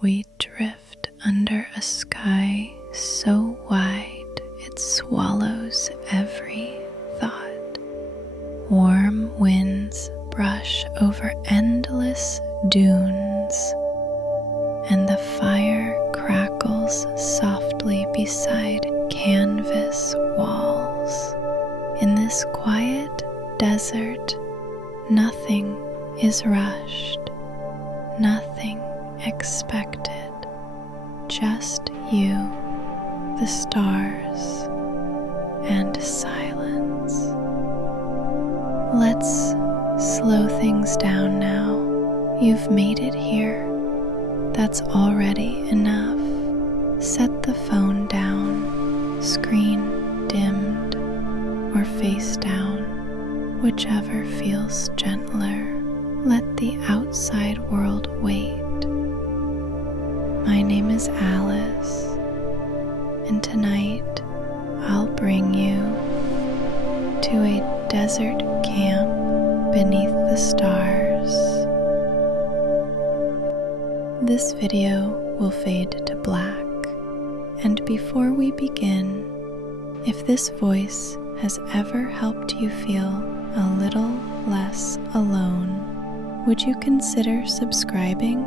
We drift under a sky so wide it swallows every thought. Warm winds brush over endless dunes, and the fire crackles softly beside canvas walls. In this quiet desert, nothing is rushed, nothing expected, just you, the stars, and silence. Let's slow things down now. You've made it here. That's already enough. Set the phone down, screen dimmed, or face down, whichever feels gentler. Let the outside world wait. My name is Alice, and tonight I'll bring you to a desert camp beneath the stars. This video will fade to black, and before we begin, if this voice has ever helped you feel a little less alone, would you consider subscribing?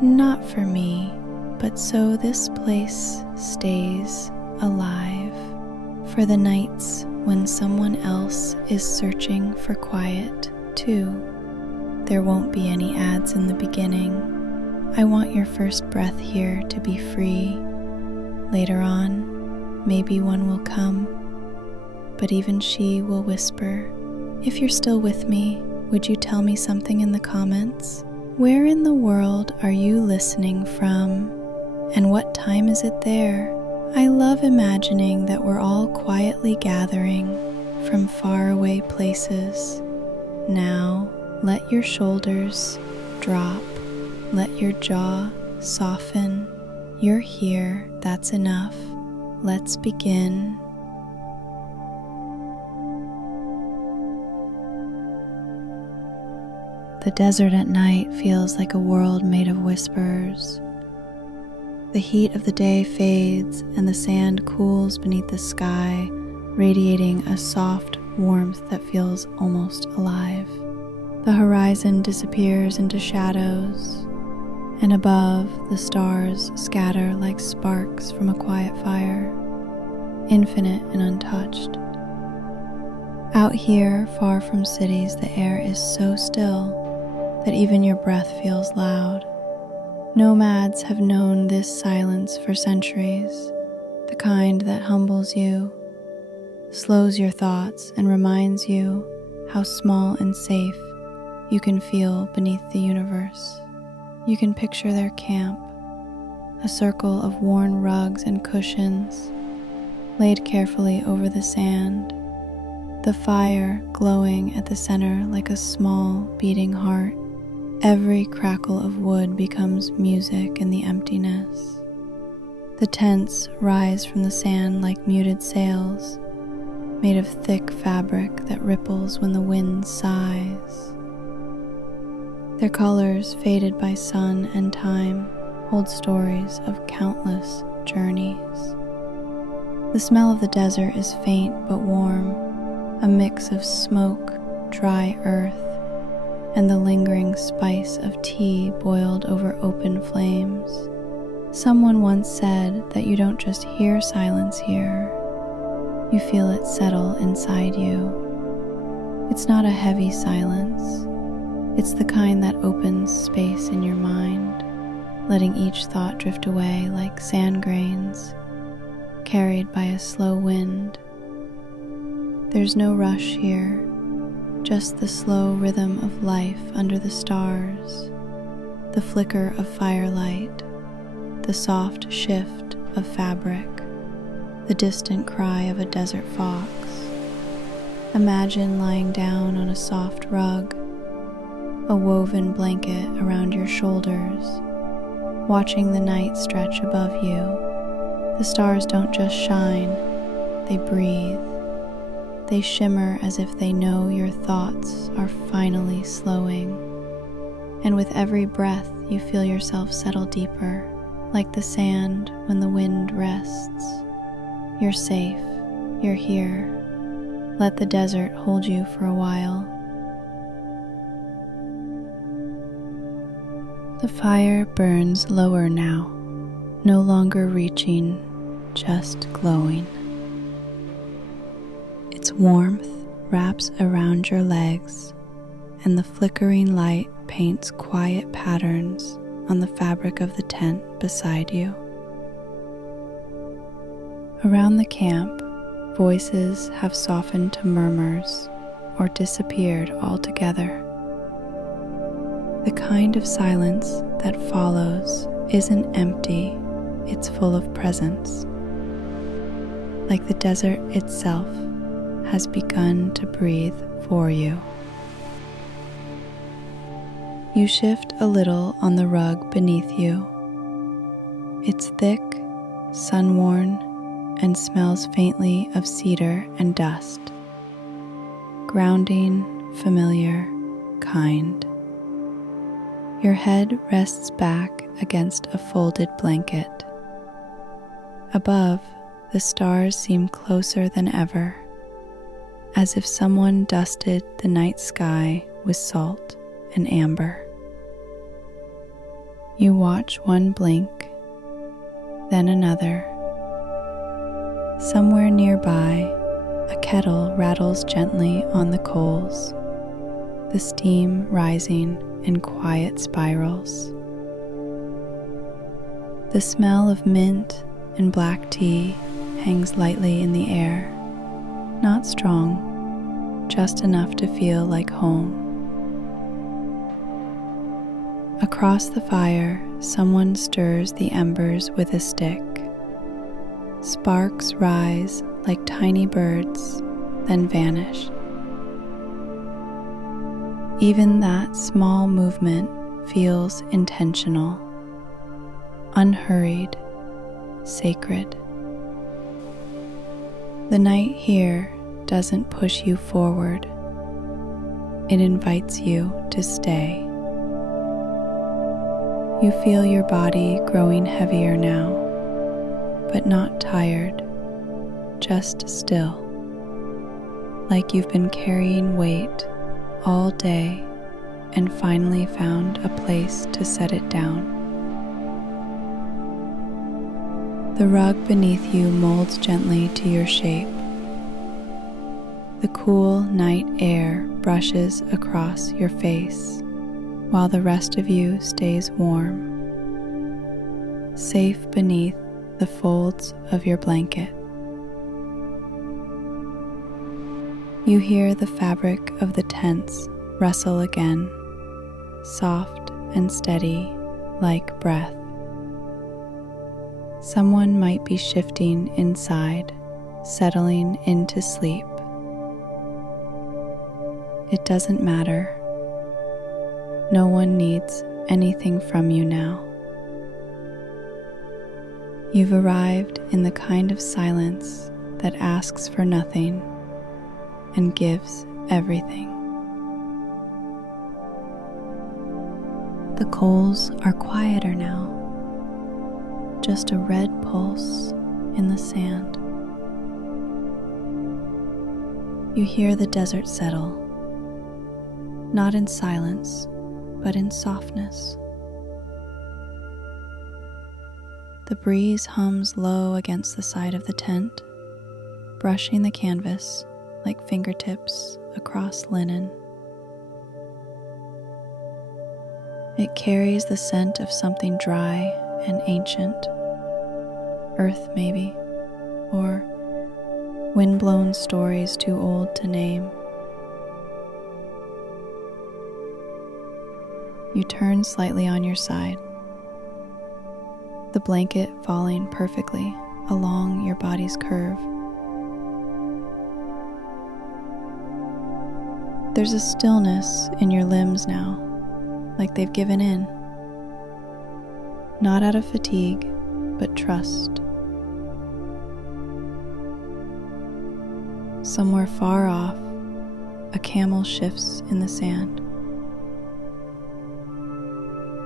Not for me, but so this place stays alive. For the nights when someone else is searching for quiet, too. There won't be any ads in the beginning. I want your first breath here to be free. Later on, maybe one will come, but even she will whisper. If you're still with me, would you tell me something in the comments? Where in the world are you listening from? And what time is it there? I love imagining that we're all quietly gathering from faraway places. Now, let your shoulders drop. Let your jaw soften. You're here, that's enough. Let's begin. The desert at night feels like a world made of whispers. The heat of the day fades and the sand cools beneath the sky, radiating a soft warmth that feels almost alive. The horizon disappears into shadows, and above, the stars scatter like sparks from a quiet fire, infinite and untouched. Out here, far from cities, the air is so still that even your breath feels loud. Nomads have known this silence for centuries, the kind that humbles you, slows your thoughts, and reminds you how small and safe you can feel beneath the universe. You can picture their camp, a circle of worn rugs and cushions laid carefully over the sand, the fire glowing at the center like a small beating heart. Every crackle of wood becomes music in the emptiness. The tents rise from the sand like muted sails, made of thick fabric that ripples when the wind sighs. Their colors, faded by sun and time, hold stories of countless journeys. The smell of the desert is faint but warm, a mix of smoke, dry earth, and the lingering spice of tea boiled over open flames. Someone once said that you don't just hear silence here, you feel it settle inside you. It's not a heavy silence. It's the kind that opens space in your mind, letting each thought drift away like sand grains, carried by a slow wind. There's no rush here, just the slow rhythm of life under the stars, the flicker of firelight, the soft shift of fabric, the distant cry of a desert fox. Imagine lying down on a soft rug, a woven blanket around your shoulders, watching the night stretch above you. The stars don't just shine, they breathe. They shimmer as if they know your thoughts are finally slowing. And with every breath you feel yourself settle deeper, like the sand when the wind rests. You're safe. You're here. Let the desert hold you for a while. The fire burns lower now, no longer reaching, just glowing. Its warmth wraps around your legs, and the flickering light paints quiet patterns on the fabric of the tent beside you. Around the camp, voices have softened to murmurs or disappeared altogether. The kind of silence that follows isn't empty, it's full of presence. Like the desert itself has begun to breathe for you. You shift a little on the rug beneath you. It's thick, sun-worn, and smells faintly of cedar and dust. Grounding, familiar, kind. Your head rests back against a folded blanket. Above, the stars seem closer than ever, as if someone dusted the night sky with salt and amber. You watch one blink, then another. Somewhere nearby, a kettle rattles gently on the coals, the steam rising in quiet spirals. The smell of mint and black tea hangs lightly in the air, not strong, just enough to feel like home. Across the fire, someone stirs the embers with a stick. Sparks rise like tiny birds, then vanish. Even that small movement feels intentional, unhurried, sacred. The night here doesn't push you forward. It invites you to stay. You feel your body growing heavier now, but not tired, just still, like you've been carrying weight all day and finally found a place to set it down. The rug beneath you molds gently to your shape. The cool night air brushes across your face, while the rest of you stays warm, safe beneath the folds of your blanket. You hear the fabric of the tents rustle again, soft and steady like breath. Someone might be shifting inside, settling into sleep. It doesn't matter. No one needs anything from you now. You've arrived in the kind of silence that asks for nothing and gives everything. The coals are quieter now, just a red pulse in the sand. You hear the desert settle, not in silence, but in softness. The breeze hums low against the side of the tent, brushing the canvas like fingertips across linen. It carries the scent of something dry and ancient, earth maybe, or wind-blown stories too old to name. You turn slightly on your side, the blanket falling perfectly along your body's curve. There's a stillness in your limbs now, like they've given in, not out of fatigue, but trust. Somewhere far off, a camel shifts in the sand.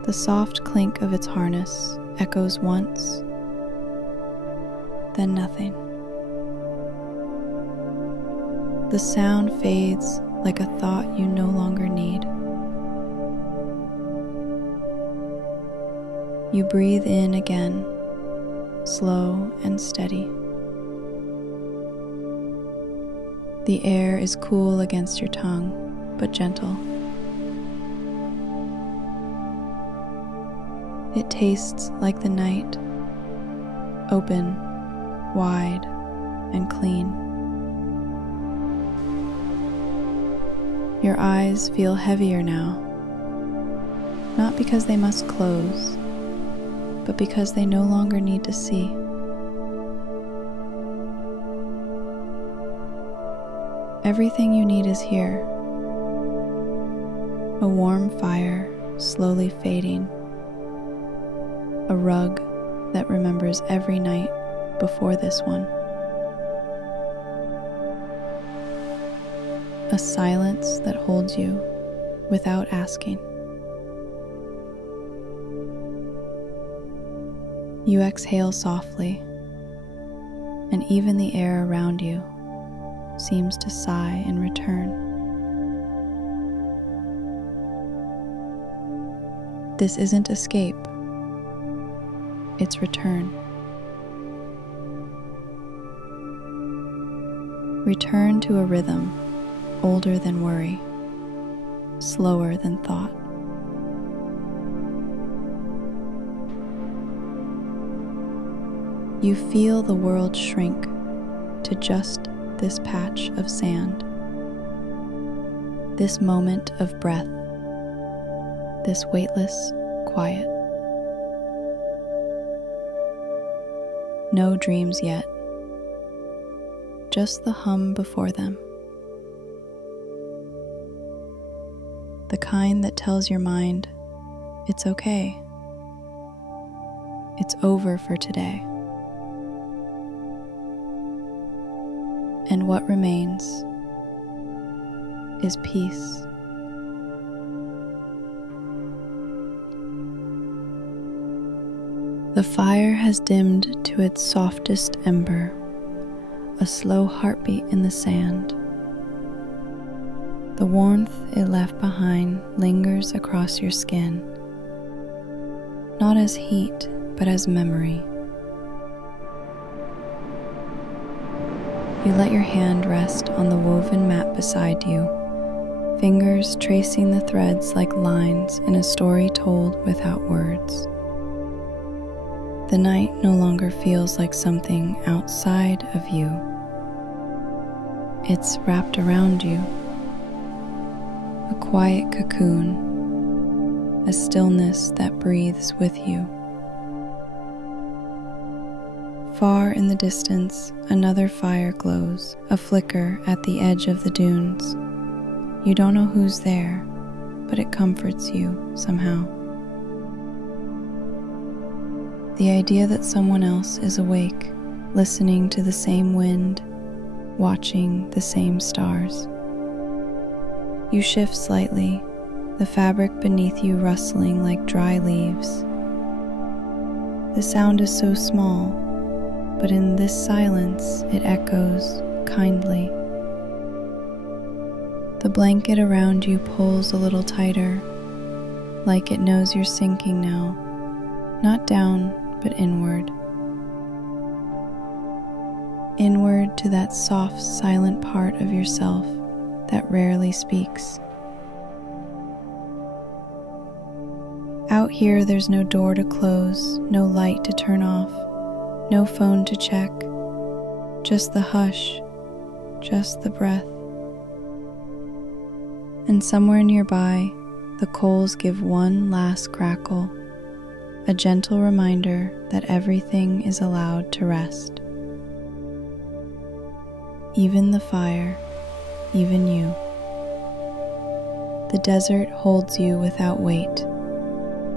The soft clink of its harness echoes once, then nothing. The sound fades like a thought you no longer need. You breathe in again, slow and steady. The air is cool against your tongue, but gentle. It tastes like the night, open, wide, and clean. Your eyes feel heavier now, not because they must close, but because they no longer need to see. Everything you need is here. A warm fire slowly fading. A rug that remembers every night before this one. A silence that holds you without asking. You exhale softly, and even the air around you seems to sigh in return. This isn't escape, it's return. Return to a rhythm older than worry, slower than thought. You feel the world shrink to just this patch of sand, this moment of breath, this weightless quiet. No dreams yet, just the hum before them. The kind that tells your mind, it's okay. It's over for today. And what remains is peace. The fire has dimmed to its softest ember, a slow heartbeat in the sand. The warmth it left behind lingers across your skin, not as heat, but as memory. You let your hand rest on the woven mat beside you, fingers tracing the threads like lines in a story told without words. The night no longer feels like something outside of you. It's wrapped around you, a quiet cocoon, a stillness that breathes with you. Far in the distance, another fire glows, a flicker at the edge of the dunes. You don't know who's there, but it comforts you somehow. The idea that someone else is awake, listening to the same wind, watching the same stars. You shift slightly, the fabric beneath you rustling like dry leaves. The sound is so small, but in this silence it echoes kindly. The blanket around you pulls a little tighter, like it knows you're sinking now, not down, but inward. Inward to that soft, silent part of yourself that rarely speaks. Out here, there's no door to close, no light to turn off, no phone to check, just the hush, just the breath. And somewhere nearby, the coals give one last crackle, a gentle reminder that everything is allowed to rest. Even the fire, even you. The desert holds you without weight.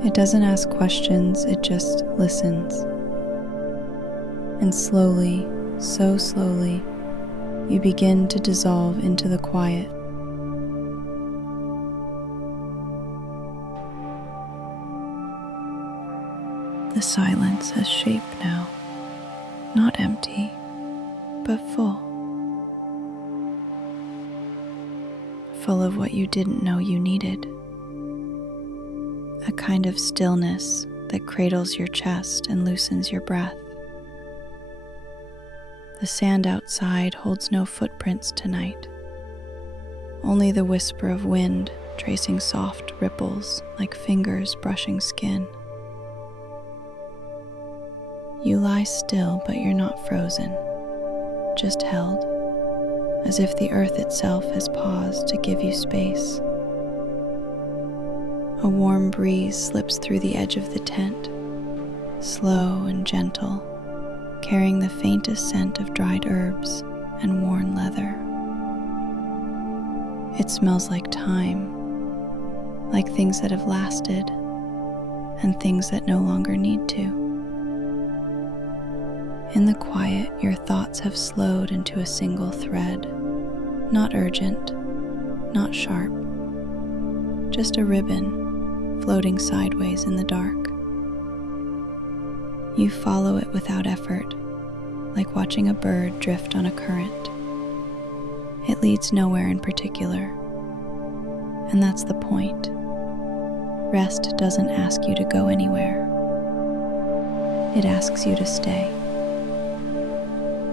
It doesn't ask questions, it just listens. And slowly, so slowly, you begin to dissolve into the quiet. The silence has shape now, not empty, but full. Full of what you didn't know you needed. A kind of stillness that cradles your chest and loosens your breath. The sand outside holds no footprints tonight, only the whisper of wind tracing soft ripples like fingers brushing skin. You lie still, but you're not frozen, just held, as if the earth itself has paused to give you space. A warm breeze slips through the edge of the tent, slow and gentle, carrying the faintest scent of dried herbs and worn leather. It smells like time, like things that have lasted and things that no longer need to. In the quiet, your thoughts have slowed into a single thread, not urgent, not sharp, just a ribbon floating sideways in the dark. You follow it without effort, like watching a bird drift on a current. It leads nowhere in particular, and that's the point. Rest doesn't ask you to go anywhere. It asks you to stay.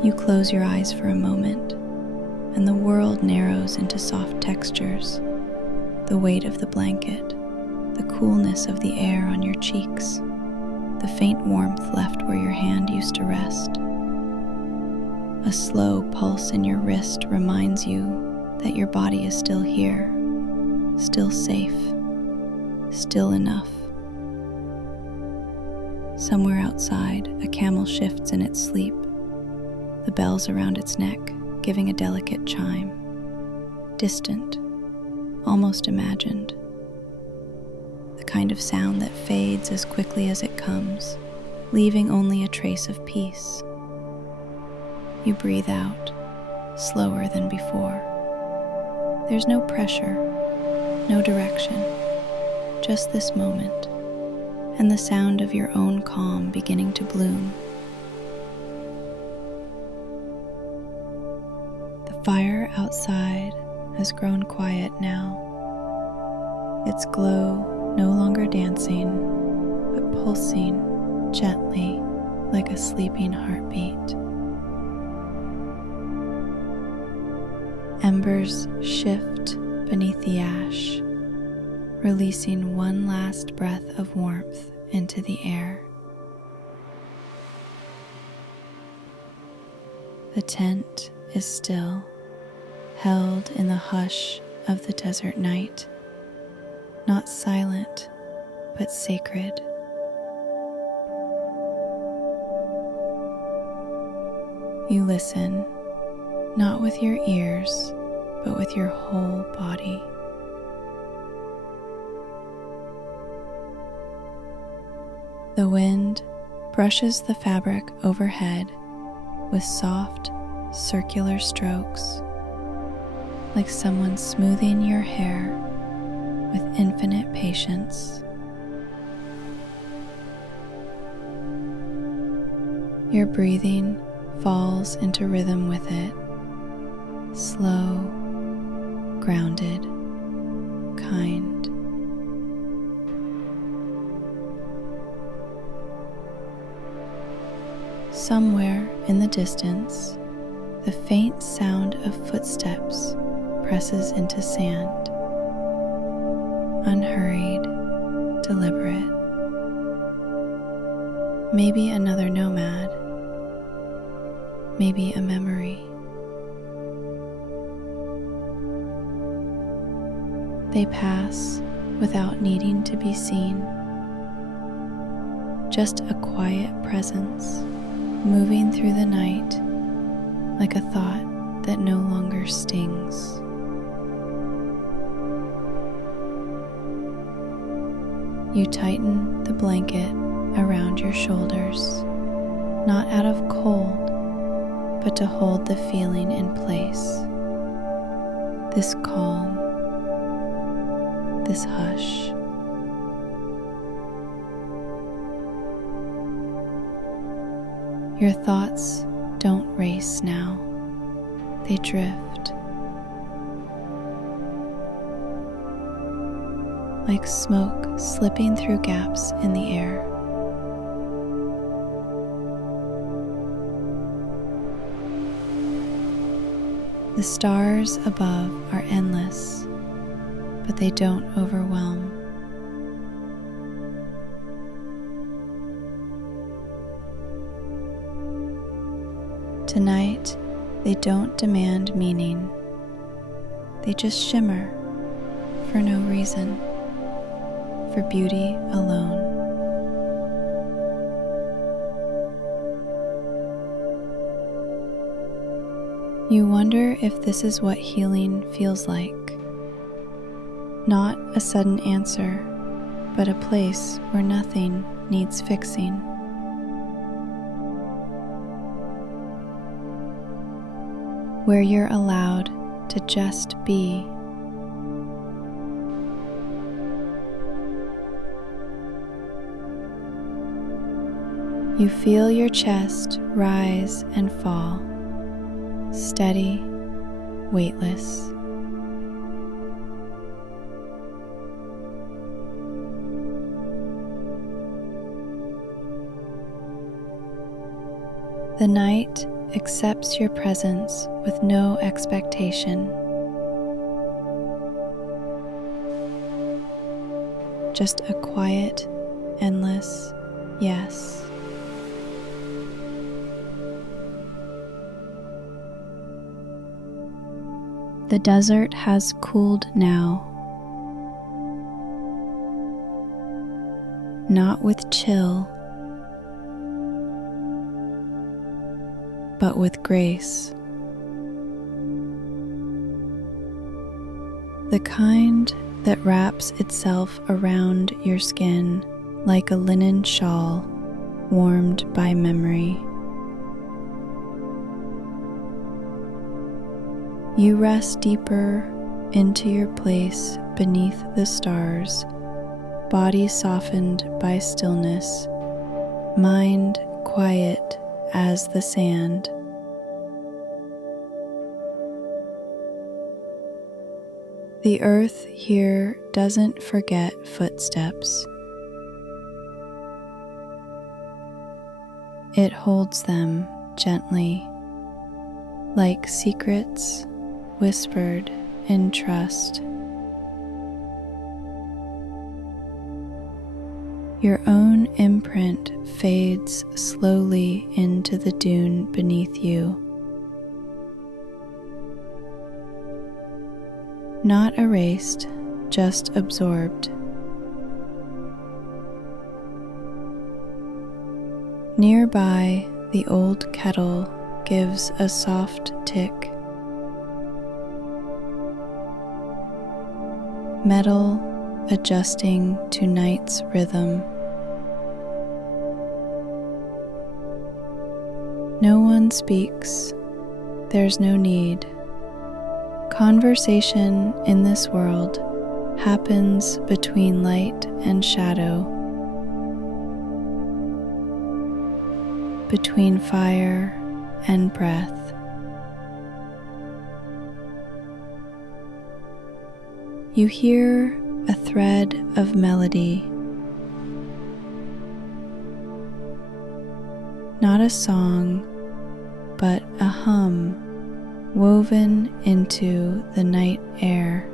You close your eyes for a moment, and the world narrows into soft textures, the weight of the blanket, the coolness of the air on your cheeks, the faint warmth left where your hand used to rest. A slow pulse in your wrist reminds you that your body is still here, still safe, still enough. Somewhere outside, a camel shifts in its sleep, the bells around its neck giving a delicate chime, distant, almost imagined. The kind of sound that fades as quickly as it comes, leaving only a trace of peace. You breathe out, slower than before. There's no pressure, no direction, just this moment, and the sound of your own calm beginning to bloom. The fire outside has grown quiet now, its glow no longer dancing, but pulsing gently like a sleeping heartbeat. Embers shift beneath the ash, releasing one last breath of warmth into the air. The tent is still, held in the hush of the desert night, not silent, but sacred. You listen, not with your ears, but with your whole body. The wind brushes the fabric overhead with soft, circular strokes, like someone smoothing your hair with infinite patience. Your breathing falls into rhythm with it, slow, grounded, kind. Somewhere in the distance, the faint sound of footsteps presses into sand, unhurried, deliberate. Maybe another nomad, maybe a memory. They pass without needing to be seen, just a quiet presence moving through the night like a thought that no longer stings. You tighten the blanket around your shoulders, not out of cold, but to hold the feeling in place. This calm, this hush. Your thoughts don't race now, they drift. Like smoke slipping through gaps in the air. The stars above are endless, but they don't overwhelm. Tonight, they don't demand meaning. They just shimmer for no reason, for beauty alone. You wonder if this is what healing feels like. Not a sudden answer, but a place where nothing needs fixing. Where you're allowed to just be. You feel your chest rise and fall, steady, weightless. The night accepts your presence with no expectation. Just a quiet, endless yes. The desert has cooled now, not with chill, but with grace. The kind that wraps itself around your skin like a linen shawl warmed by memory. You rest deeper into your place beneath the stars, body softened by stillness, mind quiet as the sand. The earth here doesn't forget footsteps. It holds them gently, like secrets whispered in trust. Your own imprint fades slowly into the dune beneath you. Not erased, just absorbed. Nearby, the old kettle gives a soft tick. Metal adjusting to night's rhythm. No one speaks, there's no need. Conversation in this world happens between light and shadow, between fire and breath. You hear a thread of melody, not a song, but a hum woven into the night air.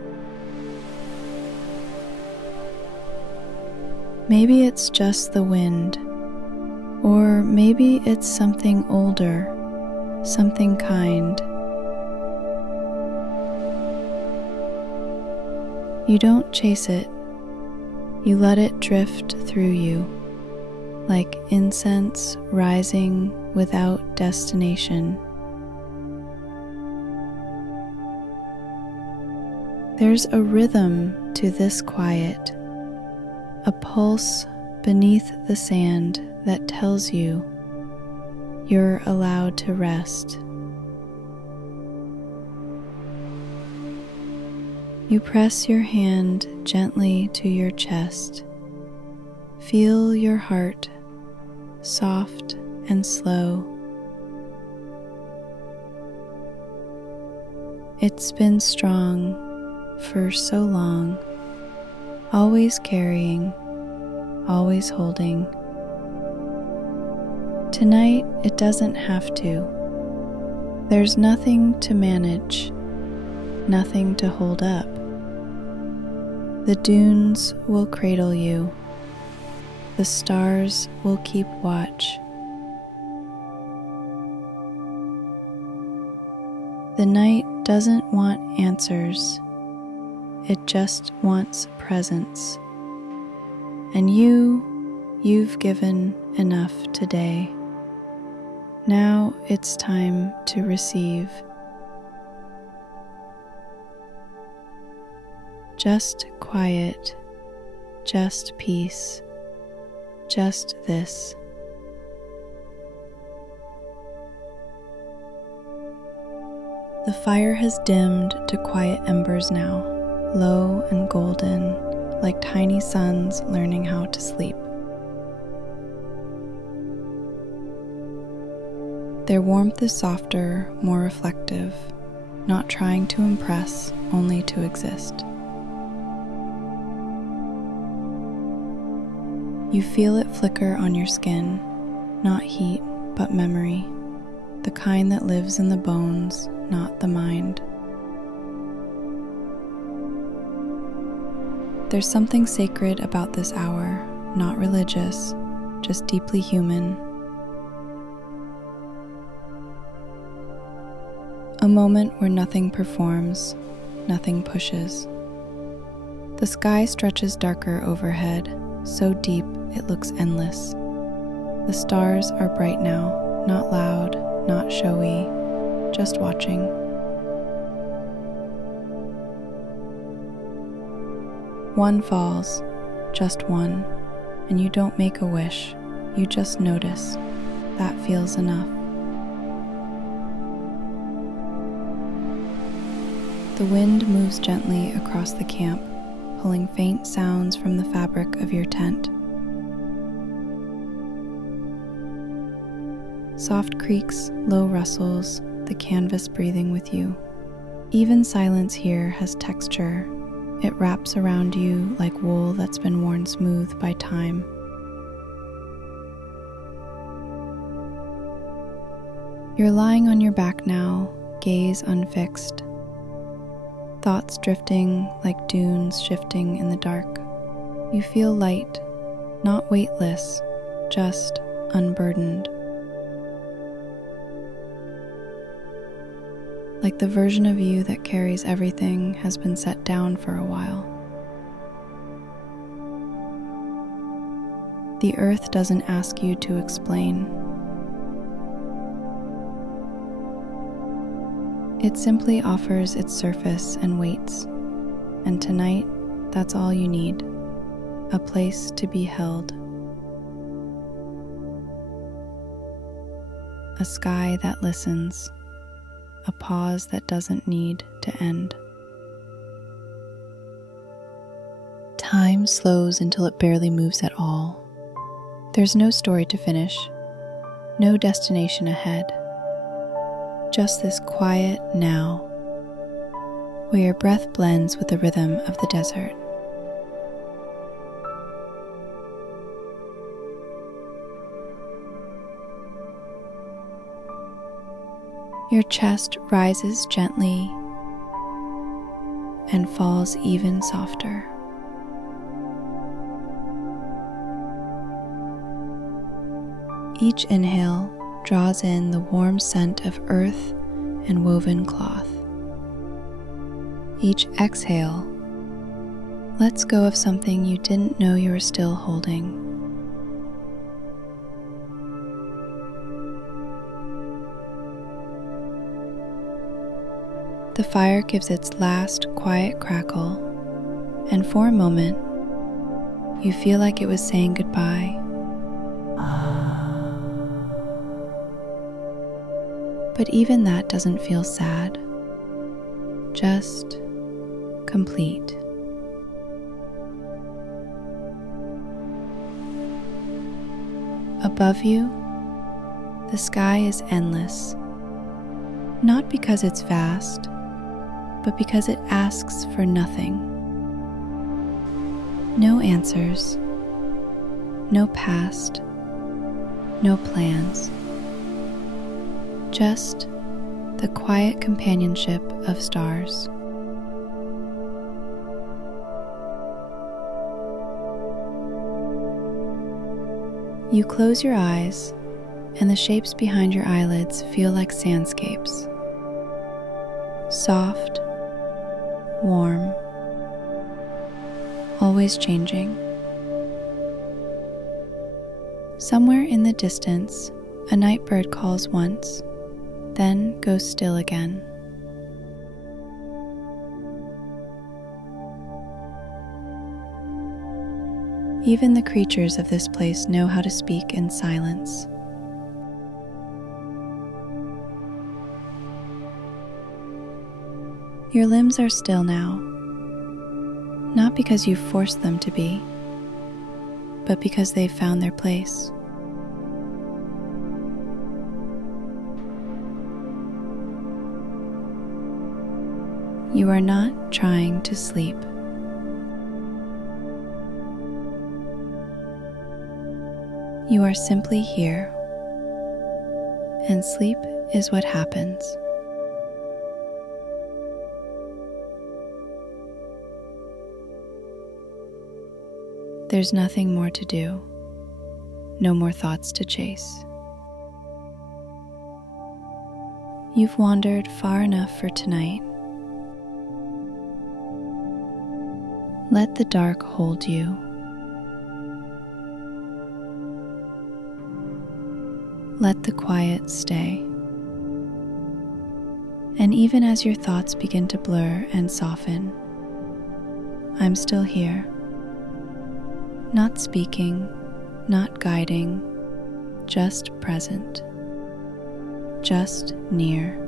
Maybe it's just the wind, or maybe it's something older, something kind. You don't chase it, you let it drift through you, like incense rising without destination. There's a rhythm to this quiet, a pulse beneath the sand that tells you you're allowed to rest. You press your hand gently to your chest. Feel your heart, soft and slow, It's been strong for so long, always carrying, always holding. Tonight, it doesn't have to. There's nothing to manage, nothing to hold up. The dunes will cradle you. The stars will keep watch. The night doesn't want answers. It just wants presence. And you've given enough today. Now it's time to receive. Just quiet, just peace, just this. The fire has dimmed to quiet embers now, low and golden, like tiny suns learning how to sleep. Their warmth is softer, more reflective, not trying to impress, only to exist. You feel it flicker on your skin, not heat, but memory, the kind that lives in the bones, not the mind. There's something sacred about this hour, not religious, just deeply human. A moment where nothing performs, nothing pushes. The sky stretches darker overhead, so deep it looks endless. The stars are bright now, not loud, not showy, just watching. One falls, just one, and you don't make a wish, you just notice. That feels enough. The wind moves gently across the camp, pulling faint sounds from the fabric of your tent. Soft creaks, low rustles, the canvas breathing with you. Even silence here has texture. It wraps around you like wool that's been worn smooth by time. You're lying on your back now, gaze unfixed. Thoughts drifting like dunes shifting in the dark. You feel light, not weightless, just unburdened. Like the version of you that carries everything has been set down for a while. The earth doesn't ask you to explain. It simply offers its surface and waits, and tonight, that's all you need, a place to be held. A sky that listens. A pause that doesn't need to end. Time slows until it barely moves at all. There's no story to finish, no destination ahead. Just this quiet now, where your breath blends with the rhythm of the desert. Your chest rises gently and falls even softer. Each inhale draws in the warm scent of earth and woven cloth. Each exhale lets go of something you didn't know you were still holding. The fire gives its last quiet crackle, and for a moment, you feel like it was saying goodbye. But even that doesn't feel sad, just complete. Above you, the sky is endless, not because it's vast, but because it asks for nothing. No answers, no past, no plans. Just the quiet companionship of stars. You close your eyes, and the shapes behind your eyelids feel like sandscapes. Soft, warm, always changing. Somewhere in the distance, a night bird calls once, then goes still again. Even the creatures of this place know how to speak in silence. Your limbs are still now, not because you forced them to be, but because they've found their place. You are not trying to sleep. You are simply here, and sleep is what happens. There's nothing more to do, no more thoughts to chase. You've wandered far enough for tonight. Let the dark hold you. Let the quiet stay. And even as your thoughts begin to blur and soften, I'm still here. Not speaking, not guiding, just present, just near.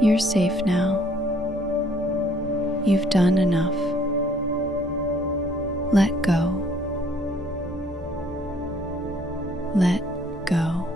You're safe now. You've done enough. Let go. Let go.